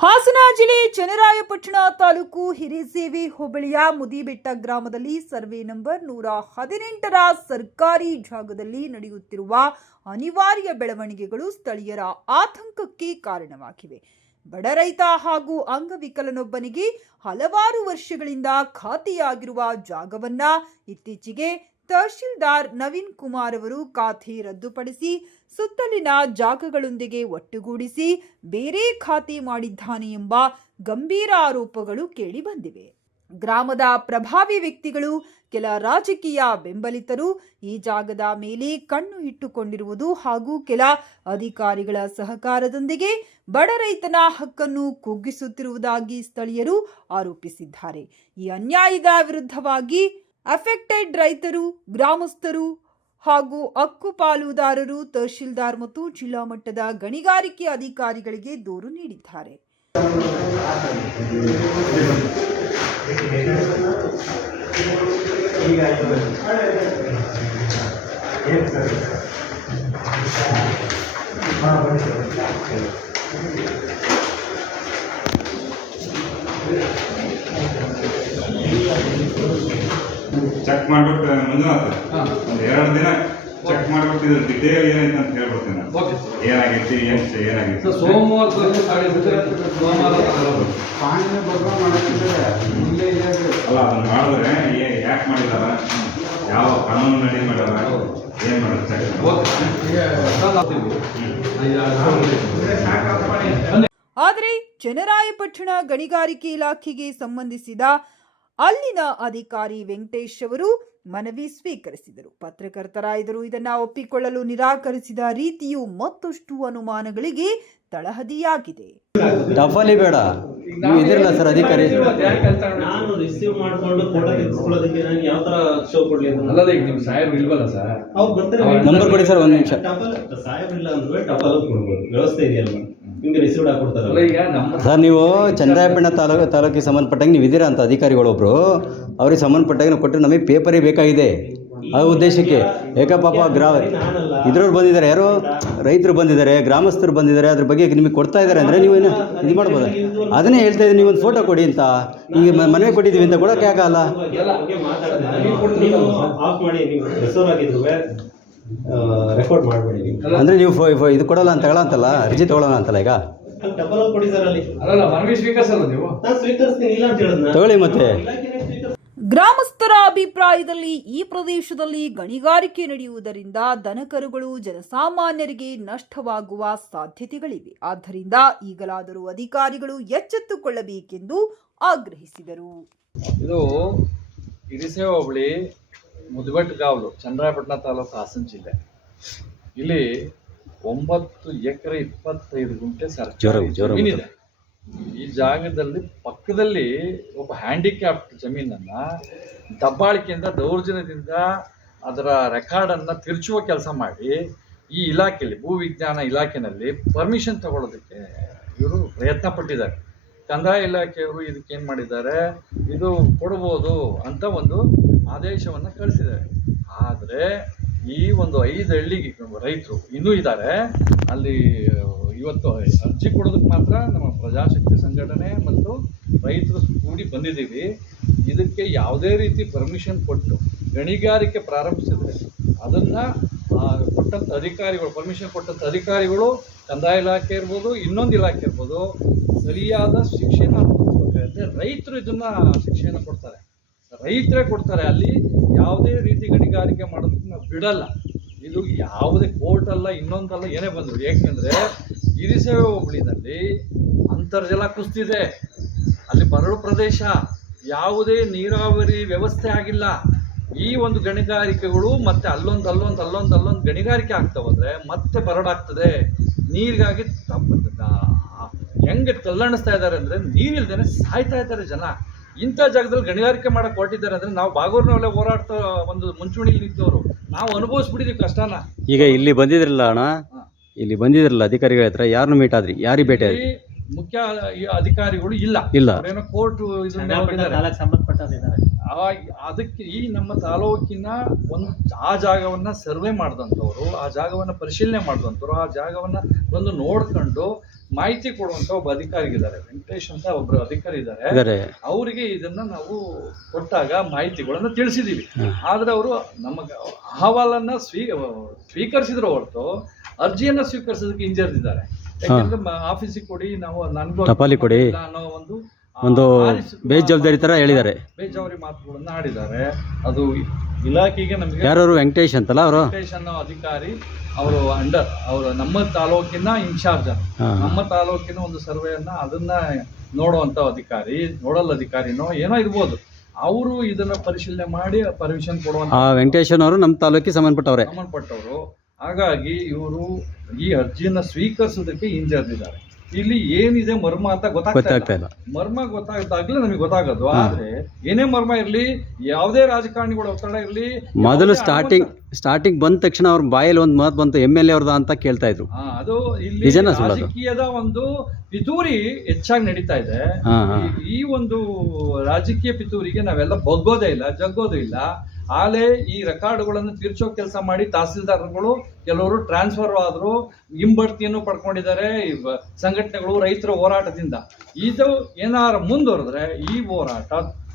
ಹಾಸನ ಜಿಲ್ಲೆ ಚನ್ನರಾಯಪಟ್ಟಣ ತಾಲೂಕು ಹಿರಿಸೇವಿ ಹೋಬಳಿಯ ಮುದಿಬೆಟ್ಟ ಗ್ರಾಮದಲ್ಲಿ ಸರ್ವೆ ನಂಬರ್ ನೂರ ಹದಿನೆಂಟರ ಸರ್ಕಾರಿ ಜಾಗದಲ್ಲಿ ನಡೆಯುತ್ತಿರುವ ಅನಿವಾರ್ಯ ಬೆಳವಣಿಗೆಗಳು ಸ್ಥಳೀಯರ ಆತಂಕಕ್ಕೆ ಕಾರಣವಾಗಿವೆ. ಬಡ ರೈತ ಹಾಗೂ ಅಂಗವಿಕಲನೊಬ್ಬನಿಗೆ ಹಲವಾರು ವರ್ಷಗಳಿಂದ ಖಾತೆಯಾಗಿರುವ ಜಾಗವನ್ನ ಇತ್ತೀಚೆಗೆ ತಹಶೀಲ್ದಾರ್ ನವೀನ್ ಕುಮಾರ್ ಅವರು ಖಾತೆ ರದ್ದುಪಡಿಸಿ ಸುತ್ತಲಿನ ಜಾಗಗಳೊಂದಿಗೆ ಒಟ್ಟುಗೂಡಿಸಿ ಬೇರೆ ಖಾತೆ ಮಾಡಿದ್ದಾನೆ ಎಂಬ ಗಂಭೀರ ಆರೋಪಗಳು ಕೇಳಿಬಂದಿವೆ ಗ್ರಾಮದ ಪ್ರಭಾವಿ ವ್ಯಕ್ತಿಗಳು, ಕೆಲ ರಾಜಕೀಯ ಬೆಂಬಲಿತರು ಈ ಜಾಗದ ಮೇಲೆ ಕಣ್ಣು ಇಟ್ಟುಕೊಂಡಿರುವುದು ಹಾಗೂ ಕೆಲ ಅಧಿಕಾರಿಗಳ ಸಹಕಾರದೊಂದಿಗೆ ಬಡ ರೈತನ ಹಕ್ಕನ್ನು ಕುಗ್ಗಿಸುತ್ತಿರುವುದಾಗಿ ಸ್ಥಳೀಯರು ಆರೋಪಿಸಿದ್ದಾರೆ. ಈ ಅನ್ಯಾಯದ ವಿರುದ್ಧವಾಗಿ ಅಫೆಕ್ಟೆಡ್ ರೈತರು, ಗ್ರಾಮಸ್ಥರು ಹಾಗೂ ಹಕ್ಕು ಪಾಲುದಾರರು ತಹಶೀಲ್ದಾರ್ ಮತ್ತು ಜಿಲ್ಲಾ ಮಟ್ಟದ ಗಣಿಗಾರಿಕೆ ಅಧಿಕಾರಿಗಳಿಗೆ ದೂರು ನೀಡಿದ್ದಾರೆ. ಚೆಕ್ ಮಾಡ್ಬಿಟ್ಟು ಮಂಜುನಾಥ್ ಒಂದು ಎರಡು ದಿನ ಚೆಕ್ ಮಾಡ್ಬಿಟ್ಟು ಇದ್ರ ಡಿಟೇಲ್ ಏನೈತೆ ಅಂತ ಹೇಳ್ಬಿಡ್ತೀನಿ ನಾನು. ಓಕೆ ಸರ್ ಏನಾಗೈತಿ ಏನ್ ಚೆ- ಏನಾಗೈತಿ ಸರ್ ಸೋಮವಾರ. ಅಲ್ಲ ಅದನ್ನ ಮಾಡಿದ್ರೆ ಏ- ಯಾಕೆ ಮಾಡಿದಾರ? ಯಾವ ಕಾನೂನು ನಡಿ ಮಾಡ್ಯಾರ ಏನ್ ಮಾಡೋದು ಚೆಕ್ ಬನ್ನಿ. ಆದರೆ ಚನ್ನರಾಯಪಟ್ಟಣ ಗಣಿಗಾರಿಕೆ ಇಲಾಖೆಗೆ ಸಂಬಂಧಿಸಿದ ಅಲ್ಲಿನ ಅಧಿಕಾರಿ ವೆಂಕಟೇಶ್ ಅವರು ಮನವಿ ಸ್ವೀಕರಿಸಿದರು. ಪತ್ರಕರ್ತರಾದರು ಇದನ್ನ ಒಪ್ಪಿಕೊಳ್ಳಲು ನಿರಾಕರಿಸಿದ ರೀತಿಯು ಮತ್ತಷ್ಟು ಅನುಮಾನಗಳಿಗೆ ತಳಹದಿಯಾಗಿದೆ. ಟಫಲಿ ಬೇಡ. ನೀವು ಇದಿರಲ್ಲ ಸರ್ ಅಧಿಕಾರಿ. ನಾನು ರಿಸೀವ್ ಮಾಡ್ಕೊಂಡು ಫೋಟೋ ತೆಗೆಸ್ಕೊಳ್ಳೋದಕ್ಕೆ ನಾನು ಯಾವ ತರ ಶೋ ಕೊಡ್ಲಿ ಅಲ್ಲ ಈಗ ನಿಮ್ಮ ಸಾಹೇಬ್ರು ಇಲ್ವಲ್ಲ ಸರ್? ಅವ್ರು ಬರ್ತಾರೆ. ನಂಬರ್ ಕೊಡಿ ಸರ್, ಒಂದ್ ನಿಮಿಷ. ಟಪಲ್ ಸಾಹೇಬ್ರಿಲ್ಲ ಅಂದ್ರೆ ಟಪಲ್ ಕೊಡ್ಬೋದು. ವ್ಯವಸ್ಥೆ ಇದೆಯಲ್ಲ ನಿಮ್ಗೆ ರಿಸೀವ್ಡ್ ಅಲ್ಲ ಹಾಕೊಡ್ತಾರಲ್ಲ ಈಗ ನಮ್ಮ ಸರ್ ನೀವು ಚಂದ್ರಾಯಪೇಣ ತಾಲೂಕು ತಾಲೂಕಿಗೆ ಸಂಬಂಧಪಟ್ಟಂಗೆ ನೀವು ಇದ್ದೀರಾ ಅಂತ ಅಧಿಕಾರಿಗಳೊಬ್ಬರು ಅವ್ರಿಗೆ ಸಂಬಂಧಪಟ್ಟಂಗೆ ನಾವು ಕೊಟ್ಟರೆ ನಮಗೆ ಪೇಪರೇ ಬೇಕಾಗಿದೆ. ಆ ಉದ್ದೇಶಕ್ಕೆ. ಏಕ ಪಾಪ ಗ್ರಾ ಇದ್ರವ್ರು ಬಂದಿದ್ದಾರೆ ಯಾರು ರೈತರು ಬಂದಿದ್ದಾರೆ ಗ್ರಾಮಸ್ಥರು ಬಂದಿದ್ದಾರೆ ಅದ್ರ ಬಗ್ಗೆ ನಿಮಗೆ ಕೊಡ್ತಾ ಇದ್ದಾರೆ ಅಂದರೆ ನೀವು ಏನು ಇದು ಮಾಡ್ಬೋದು? ಅದನ್ನೇ ಹೇಳ್ತಾ ಇದ್ದೀನಿ ನೀವೊಂದು ಒಂದು ಫೋಟೋ ಕೊಡಿ ಅಂತ. ಈಗ ಮನೆಗೆ ಕೊಟ್ಟಿದ್ದೀವಿ ಅಂತ ಕೊಡೋಕ್ಕೆ ಆಗಲ್ಲ? ರೆಕಾರ್ಡ್ ಮಾಡಬೇಡಿ ನೀವು. ಅಂದರೆ ನೀವು ಫೋ ಫೋ- ಇದು ಕೊಡೋಲ್ಲ ಅಂತ ಹೇಳಂತಲ್ಲ ಅಂತಲ್ಲ ಅರ್ಜಿ ತಗೊಳ್ಳೋಣ ಅಂತಲ್ಲ ಈಗ? ಅಲ್ಲಿ ಅಲ್ಲಿ ಕೊಡಿ ಸರ್ ಅಲ್ಲಿ. ಮನವಿ ಸ್ವೀಕರಿಸಲ್ಲ ನೀವು? ನಾನು ಸ್ವೀಕರಿಸ್ತೀನಿ ಇಲ್ಲ ಅಂತ ಹೇಳಿದ್ನ ತಗೊಳ್ಳಿ ಮತ್ತೆ. ಇಲಾಖೆನೇ ಸ್ವೀಕರಿಸ್ತೀನಿ. ಗ್ರಾಮಸ್ಥರ ಅಭಿಪ್ರಾಯದಲ್ಲಿ ಈ ಪ್ರದೇಶದಲ್ಲಿ ಗಣಿಗಾರಿಕೆ ನಡೆಯುವುದರಿಂದ ದನಕರುಗಳು ಜನಸಾಮಾನ್ಯರಿಗೆ ನಷ್ಟವಾಗುವ ಸಾಧ್ಯತೆಗಳಿವೆ. ಆದ್ದರಿಂದ ಈಗಲಾದರೂ ಅಧಿಕಾರಿಗಳು ಎಚ್ಚೆತ್ತುಕೊಳ್ಳಬೇಕೆಂದು ಆಗ್ರಹಿಸಿದರು. ಇದು ಹಿರಿಸೆ ಹೋಬಳಿ ಮುದುಬೆಟ್ಟಗಾವಲು ಚಂದ್ರಾಯಪಟ್ಟಣ ತಾಲೂಕು ಹಾಸನ ಜಿಲ್ಲೆ. ಇಲ್ಲಿ ಒಂಬತ್ತು ಎಕರೆ ಇಪ್ಪತ್ತೈದು ಗುಂಟೆ ಸರ್ಕಾರ ಸರ್ಕಾರಿ ಜಮೀನಿದೆ. ಈ ಜಾಗದಲ್ಲಿ ಪಕ್ಕದಲ್ಲಿ ಒಬ್ಬ ಹ್ಯಾಂಡಿಕ್ಯಾಪ್ಟ್ ಜಮೀನನ್ನ ದಬ್ಬಾಳಿಕೆಯಿಂದ ದೌರ್ಜನ್ಯದಿಂದ ಅದರ ರೆಕಾರ್ಡನ್ನು ತಿರುಚುವ ಕೆಲಸ ಮಾಡಿ ಈ ಇಲಾಖೆಯಲ್ಲಿ ಭೂ ವಿಜ್ಞಾನ ಇಲಾಖೆಯಲ್ಲಿ ಪರ್ಮಿಷನ್ ತಗೊಳ್ಳೋದಕ್ಕೆ ಇವರು ಪ್ರಯತ್ನ ಪಟ್ಟಿದ್ದಾರೆ ಕಂದಾಯ ಇಲಾಖೆಯವರು ಇದಕ್ಕೆ ಏನು ಮಾಡಿದ್ದಾರೆ? ಇದು ಕೊಡ್ಬೋದು ಅಂತ ಒಂದು ಆದೇಶವನ್ನು ಕಳಿಸಿದ್ದಾರೆ. ಆದರೆ ಈ ಒಂದು ಐದು ಹಳ್ಳಿಗೆ ರೈತರು ಇನ್ನೂ ಇದ್ದಾರೆ ಅಲ್ಲಿ ಇವತ್ತು ಅರ್ಜಿ ಕೊಡೋದಕ್ಕೆ ಮಾತ್ರ ನಮ್ಮ ಪ್ರಜಾಶಕ್ತಿ ಸಂಘಟನೆ ಮತ್ತು ರೈತರು ಕೂಡಿ ಬಂದಿದ್ದೀವಿ. ಇದಕ್ಕೆ ಯಾವುದೇ ರೀತಿ ಪರ್ಮಿಷನ್ ಕೊಟ್ಟು ಗಣಿಗಾರಿಕೆ ಪ್ರಾರಂಭಿಸಿದ್ರೆ ಅದನ್ನು ಕೊಟ್ಟಂಥ ಅಧಿಕಾರಿಗಳು ಪರ್ಮಿಷನ್ ಕೊಟ್ಟಂಥ ಅಧಿಕಾರಿಗಳು ಕಂದಾಯ ಇಲಾಖೆ ಇರ್ಬೋದು, ಇನ್ನೊಂದು ಇಲಾಖೆ ಇರ್ಬೋದು, ಸರಿಯಾದ ಶಿಕ್ಷೆನ ಅನುಭವಿಸ್ಬೇಕಾಗುತ್ತೆ ರೈತರು ಇದನ್ನು ಶಿಕ್ಷೆಯನ್ನು ಕೊಡ್ತಾರೆ. ರೈತರೇ ಕೊಡ್ತಾರೆ, ಅಲ್ಲಿ ಯಾವುದೇ ರೀತಿ ಗಣಿಗಾರಿಕೆ ಮಾಡೋದಕ್ಕೆ ನಾವು ಬಿಡಲ್ಲ. ಇದು ಯಾವುದೇ ಕೋರ್ಟ್ ಅಲ್ಲ ಇನ್ನೊಂದಲ್ಲ ಏನೇ ಬಂದರು. ಏಕೆಂದರೆ ಹಿರಿಸೇವೆ ಹೋಬಳಿನಲ್ಲಿ ಅಂತರ್ಜಲ ಕುಸಿದಿದೆ ಅಲ್ಲಿ ಬರಡು ಪ್ರದೇಶ, ಯಾವುದೇ ನೀರಾವರಿ ವ್ಯವಸ್ಥೆ ಆಗಿಲ್ಲ. ಈ ಒಂದು ಗಣಿಗಾರಿಕೆಗಳು ಮತ್ತೆ ಅಲ್ಲೊಂದು ಅಲ್ಲೊಂದು ಅಲ್ಲೊಂದು ಅಲ್ಲೊಂದು ಗಣಿಗಾರಿಕೆ ಆಗ್ತಾ ಹೋದ್ರೆ ಮತ್ತೆ ಬರಡಾಗ್ತದೆ. ನೀರಿಗಾಗಿ ತಪ್ಪದ ಹೆಂಗೆ ತಲ್ಲಣಿಸ್ತಾ ಇದ್ದಾರೆ ಅಂದರೆ ನೀರಿಲ್ದೇನೆ ಸಾಯ್ತಾ ಇದ್ದಾರೆ ಜನ. ಇಂಥ ಜಾಗದಲ್ಲಿ ಗಣಿಗಾರಿಕೆ ಮಾಡಕ್ಕೆ ಹೊರಟಿದ್ದಾರೆ ಅಂದರೆ ನಾವು ಒಳ್ಳೆ ಹೋರಾಡ್ತಾ ಒಂದು ಮುಂಚೂಣಿಲಿ ನಿಂತವರು. ನಾವು ಅನುಭವಿಸ್ಬಿಟ್ಟಿದ್ದೀವಿ ಕಷ್ಟನ. ಈಗ ಇಲ್ಲಿ ಬಂದಿದ್ರಲ್ಲ ಅಣ್ಣ? ಇಲ್ಲಿ ಬಂದಿದ್ರಲ್ಲ ಅಧಿಕಾರಿಗಳ ಹತ್ರ. ಯಾರನ್ನು ಮೀಟ್ ಆದ್ರಿ? ಯಾರಿಗೆ ಭೇಟಿ ಆದ್ರಿ? ಮುಖ್ಯ ಅಧಿಕಾರಿಗಳು ಇಲ್ಲ. ಇಲ್ಲ. ಏನೋ ಕೋರ್ಟ್ ಸಂಬಂಧಪಟ್ಟ ತಾಲೂಕ್ ಸಂಬಂಧಪಟ್ಟವರಿದ್ದಾರೆ. ಅದಕ್ಕೆ ಈ ನಮ್ಮ ತಾಲೂಕಿನ ಒಂದು ಆ ಜಾಗವನ್ನ ಸರ್ವೆ ಮಾಡಿದಂಥವ್ರು ಆ ಜಾಗವನ್ನ ಪರಿಶೀಲನೆ ಮಾಡಿದಂಥವ್ರು ಆ ಜಾಗವನ್ನ ಬಂದು ನೋಡ್ಕೊಂಡು ಮಾಹಿತಿ ಕೊಡುವಂತ ಒಬ್ಬ ಅಧಿಕಾರಿ ಇದ್ದಾರೆ ವೆಂಕಟೇಶ್ ಅಂತ ಒಬ್ರು ಅಧಿಕಾರಿ ಇದ್ದಾರೆ. ಅವರಿಗೆ ಇದನ್ನ ನಾವು ಕೊಟ್ಟಾಗ ಮಾಹಿತಿಗಳನ್ನು ತಿಳಿಸಿದ್ದೀವಿ ಆದರೆ ಅವರು ನಮಗೆ ಅಹವಾಲನ್ನ ಸ್ವೀ ಸ್ವೀಕರಿಸಿದ್ರು ಹೊರತು ಅರ್ಜಿಯನ್ನ ಸ್ವೀಕರಿಸೋದಕ್ಕೆ ಹಿಂಜರಿದಿದ್ದಾರೆ. ಯಾಕಂದ್ರೆ ಆಫೀಸಿಗೆ ಕೊಡಿ ನಾವು ನನಗೂ ಕೊಡಿ. ಅನ್ನೋ ಒಂದು ಆ, ಒಂದು ಬೇಜವಾಬ್ದಾರಿ ತರ ಹೇಳಿದ್ದಾರೆ. ಬೇಜವಾಬ್ದಾರಿ ಮಾತುಗಳನ್ನ ಆಡಿದ್ದಾರೆ. ಅದು ಇಲಾಖೆಗೆ ನಮಗೆ ಯಾರು ವೆಂಕಟೇಶ್ ಅಂತಲ್ಲ ಅವರು? ವೆಂಕಟೇಶ್ ಅನ್ನೋ ಅಧಿಕಾರಿ ಅವರು ಅಂಡರ್ ಅವರು ನಮ್ಮ ತಾಲೂಕಿನ ಇನ್ಚಾರ್ಜ್ ನಮ್ಮ ತಾಲೂಕಿನ ಒಂದು ಸರ್ವೆಯನ್ನ ಅದನ್ನ ನೋಡುವಂತ ಅಧಿಕಾರಿ ನೋಡಲ್ ಅಧಿಕಾರಿನೋ ಏನೋ ಇರ್ಬೋದು. ಅವರು ಇದನ್ನ ಪರಿಶೀಲನೆ ಮಾಡಿ ಪರ್ಮಿಷನ್ ಕೊಡುವಂತ ಆ ವೆಂಕಟೇಶನವರು ನಮ್ಮ ತಾಲೂಕಿಗೆ ಸಂಬಂಧಪಟ್ಟವ್ರೆ. ಸಂಬಂಧಪಟ್ಟವರು. ಹಾಗಾಗಿ ಇವರು ಈ ಅರ್ಜಿಯನ್ನ ಸ್ವೀಕರಿಸೋದಕ್ಕೆ ಹಿಂಜರಿದಿದ್ದಾರೆ. ಇಲ್ಲಿ ಏನಿದೆ ಮರ್ಮ ಅಂತ ಗೊತ್ತಾಗ್ತಾ ಇಲ್ಲ. ಮರ್ಮ ಗೊತ್ತಾಗ್ದಾಗ್ಲೇ ನಮಗೆ ಗೊತ್ತಾಗೋದು. ಆದ್ರೆ ಏನೇ ಮರ್ಮ ಇರ್ಲಿ ಯಾವುದೇ ರಾಜಕಾರಣಿಗಳ ಒತ್ತಡ ಇರ್ಲಿ ಮೊದಲು ಸ್ಟಾರ್ಟಿಂಗ್ ಸ್ಟಾರ್ಟಿಂಗ್ ಬಂದ ತಕ್ಷಣ ಅವ್ರ ಬಾಯಲ್ಲಿ ಒಂದು ಮಾತು ಬಂತು ಎಂ ಎಲ್ ಎ ಅವ್ರದ ಅಂತ ಕೇಳ್ತಾ ಇದ್ರು. ಅದು ಇಲ್ಲಿ? ರಾಜಕೀಯದ ಒಂದು ಪಿತೂರಿ ಹೆಚ್ಚಾಗಿ ನಡೀತಾ ಇದೆ. ಈ ಒಂದು ರಾಜಕೀಯ ಪಿತೂರಿಗೆ ನಾವೆಲ್ಲ ಬಗ್ಗೋದೇ ಇಲ್ಲ ಜಗ್ಗೋದು ಇಲ್ಲ. ಆಲೆ ಈ ರೆಕಾರ್ಡ್ಗಳನ್ನು ತೀರ್ಸೋ ಕೆಲಸ ಮಾಡಿ ತಹಸೀಲ್ದಾರ್ಗಳು ಕೆಲವರು ಟ್ರಾನ್ಸ್ಫರ್ ಆದ್ರು ಹಿಂಬಡ್ತಿಯನ್ನು ಪಡ್ಕೊಂಡಿದ್ದಾರೆ ಸಂಘಟನೆಗಳು ರೈತರ ಹೋರಾಟದಿಂದ. ಇದು ಏನಾರ ಮುಂದುವರೆದ್ರೆ ಈ ಹೋರಾಟ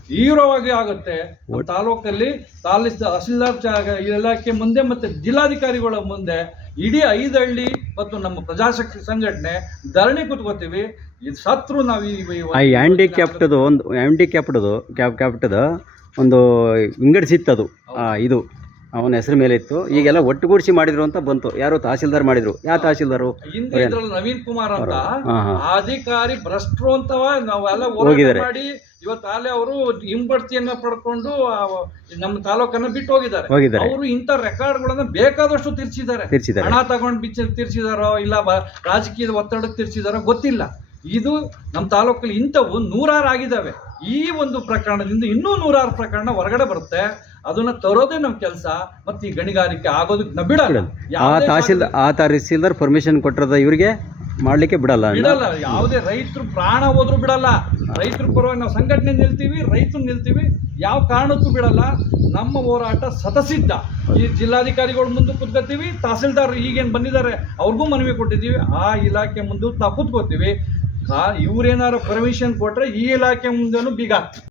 ತೀವ್ರವಾಗಿ ಆಗುತ್ತೆ. ತಾಲೂಕಲ್ಲಿ ತಾಲೀಸ್ ತಹಸೀಲ್ದಾರ್ ಇಲಾಖೆ ಮುಂದೆ ಮತ್ತೆ ಜಿಲ್ಲಾಧಿಕಾರಿಗಳ ಮುಂದೆ ಇಡೀ ಐದಹಳ್ಳಿ ಮತ್ತು ನಮ್ಮ ಪ್ರಜಾಶಕ್ತಿ ಸಂಘಟನೆ ಧರಣಿ ಕುತ್ಕೋತೀವಿ. ಇದು ಸತ್ರು ನಾವು ಈ- ಹ್ಯಾಂಡಿಕ್ಯಾಪ್ಟದು ಒಂದು ಹ್ಯಾಂಡಿಕ್ಯಾಪ್ಟದು ಕ್ಯಾಪ್ ಕ್ಯಾಪ್ಟದ ಒಂದು ವಿಂಗಡಿಸಿತ್ತದು ಆ, ಇದು. ಅವನ ಹೆಸರು ಮೇಲೆ ಇತ್ತು. ಈಗೆಲ್ಲ ಒಟ್ಟುಗೂಡಿಸಿ ಮಾಡಿದ್ರು ಅಂತ ಬಂತು. ಯಾರು ತಹಸೀಲ್ದಾರ್ ಮಾಡಿದ್ರು. ಯಾವ ತಹಸೀಲ್ದಾರು? ನವೀನ್ ಕುಮಾರ್ ಅಂತ ಅಧಿಕಾರಿ ಭ್ರಷ್ಟರು ಅಂತ ನಾವೆಲ್ಲ ಹೋಗಿದ್ದಾರೆ. ಇವತ್ತು ಅಲ್ಲೇ ಅವರು ಹಿಂಬಡ್ತಿಯನ್ನ ಪಡ್ಕೊಂಡು ನಮ್ಮ ತಾಲೂಕನ್ನ ಬಿಟ್ಟು ಹೋಗಿದ್ದಾರೆ. ಹೋಗಿದ್ದಾರೆ. ಅವರು ಇಂಥ ರೆಕಾರ್ಡ್ಗಳನ್ನ ಬೇಕಾದಷ್ಟು ತಿರ್ಸಿದ್ದಾರೆ. ತಿರ್ಸಿದ್ದಾರೆ. ಹಣ ತಗೊಂಡು ಬಿಚ್ಚ ತಿರ್ಸಿದಾರೋ ಇಲ್ಲ ರಾಜಕೀಯ ರಾಜಕೀಯದ ಒತ್ತಡಕ್ಕೆ ತಿರ್ಸಿದಾರೋ ಗೊತ್ತಿಲ್ಲ. ಇದು ನಮ್ಮ ತಾಲೂಕಲ್ಲಿ ಇಂಥವು ನೂರಾರು ಆಗಿದ್ದಾವೆ ಈ ಒಂದು ಪ್ರಕರಣದಿಂದ ಇನ್ನೂ ನೂರಾರು ಪ್ರಕರಣ ಹೊರಗಡೆ ಬರುತ್ತೆ. ಅದನ್ನ ತರೋದೇ ನಮ್ಮ ಕೆಲಸ. ಮತ್ತೆ ಈ ಗಣಿಗಾರಿಕೆ ಆಗೋದಕ್ಕೆ ನಾವು ಬಿಡಲ್ಲ. ಆ ತಹಸೀಲ್ ಆ ತಹಸೀಲ್ದಾರ್ ಪರ್ಮಿಷನ್ ಕೊಟ್ಟಿರೋದ ಇವರಿಗೆ ಮಾಡ್ಲಿಕ್ಕೆ ಬಿಡಲ್ಲ. ಬಿಡಲ್ಲ. ಯಾವುದೇ ರೈತರು ಪ್ರಾಣ ಹೋದ್ರು ಬಿಡಲ್ಲ. ರೈತರ ಪರವಾಗಿ ನಾವು ಸಂಘಟನೆ ನಿಲ್ತೀವಿ ರೈತರು ನಿಲ್ತೀವಿ. ಯಾವ ಕಾರಣಕ್ಕೂ ಬಿಡಲ್ಲ. ನಮ್ಮ ಹೋರಾಟ ಸತಸಿದ್ಧ ಈ ಜಿಲ್ಲಾಧಿಕಾರಿಗಳ ಮುಂದೆ ಕುತ್ಕೋತೀವಿ ತಹಸೀಲ್ದಾರ್ ಈಗೇನು ಬಂದಿದ್ದಾರೆ ಅವ್ರಿಗೂ ಮನವಿ ಕೊಟ್ಟಿದ್ದೀವಿ. ಆ ಇಲಾಖೆ ಮುಂದೆ ನಾವು ಕುತ್ಕೋತೀವಿ. ಇವ್ರೇನಾರು ಪರ್ಮಿಷನ್ ಕೊಟ್ರೆ ಈ ಇಲಾಖೆ ಮುಂದೆನೂ ಬೀಗ